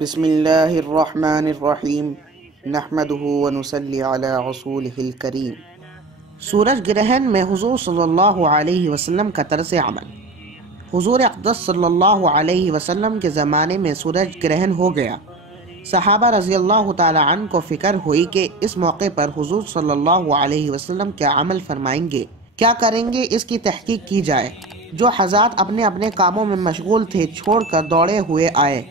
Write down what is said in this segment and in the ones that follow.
बिस्मिल्लाहिर्रहमानिर्रहीम नहमदुहु व नुसल्ली अला रसूलिहिल करीम। सूरज ग्रहण में हुजूर सल्लल्लाहु अलैहि वसल्लम का तरस अमल। हुजूर अक़दस सल्लल्लाहु अलैहि वसल्लम के ज़माने में सूरज ग्रहण हो गया। सहाबा रज़ियल्लाहु ताला अन्हु को फ़िक्र हुई कि इस मौके पर हुजूर सल्लल्लाहु अलैहि वसल्लम क्या अमल फरमाएंगे, क्या करेंगे, इसकी तहकीक की जाए। जो हज़ात अपने अपने कामों में मशगूल थे छोड़कर दौड़े हुए आए।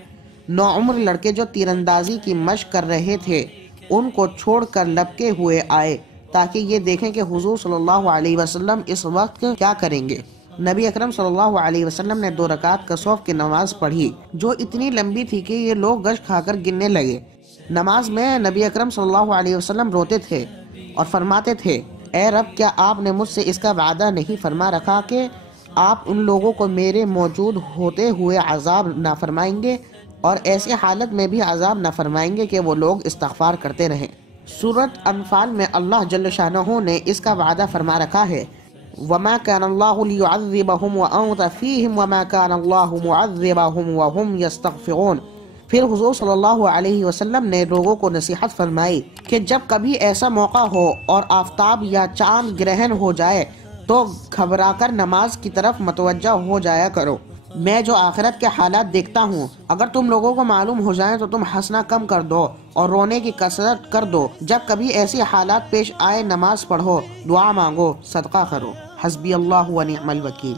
नौउम्र लड़के जो तीरंदाजी की मशक कर रहे थे उनको छोड़कर लपके हुए आए ताकि ये देखें कि हुजूर सल्लल्लाहु अलैहि वसल्लम इस वक्त क्या करेंगे। नबी अकरम सल्लल्लाहु अलैहि वसल्लम ने 2 रकात कसौफ की नमाज पढ़ी जो इतनी लंबी थी कि ये लोग गश खाकर गिनने लगे। नमाज में नबी अकरम सल्लल्लाहु अलैहि वसल्लम रोते थे और फरमाते थे, ए रब, क्या आपने मुझसे इसका वादा नहीं फरमा रखा कि आप उन लोगों को मेरे मौजूद होते हुए अजाब ना फरमाएंगे और ऐसी हालत में भी अजाब न फरमाएंगे कि वो लोग इस्तग़फ़ार करते रहें। सूरत अनफाल में अल्लाह जल्ल शानहू ने इसका वादा फरमा रखा है, वमा कानल्लाहु लियुअज़्ज़िबहुम व अंत फ़ीहिम वमा कानल्लाहु मुअज़्ज़िबहुम व हुम यस्तग़फ़िरून। फिर हुज़ूर सल्लल्लाहु अलैहि वसल्लम ने लोगों को नसीहत फरमाई कि जब कभी ऐसा मौका हो और आफताब या चांद ग्रहण हो जाए तो घबराकर नमाज की तरफ मतवज्जा हो जाया करो। मैं जो आखिरत के हालात देखता हूँ, अगर तुम लोगों को मालूम हो जाए तो तुम हंसना कम कर दो और रोने की कसरत कर दो। जब कभी ऐसी हालात पेश आए नमाज पढ़ो, दुआ मांगो, सदका करो। हस्बी अल्लाह व निअमल वकील।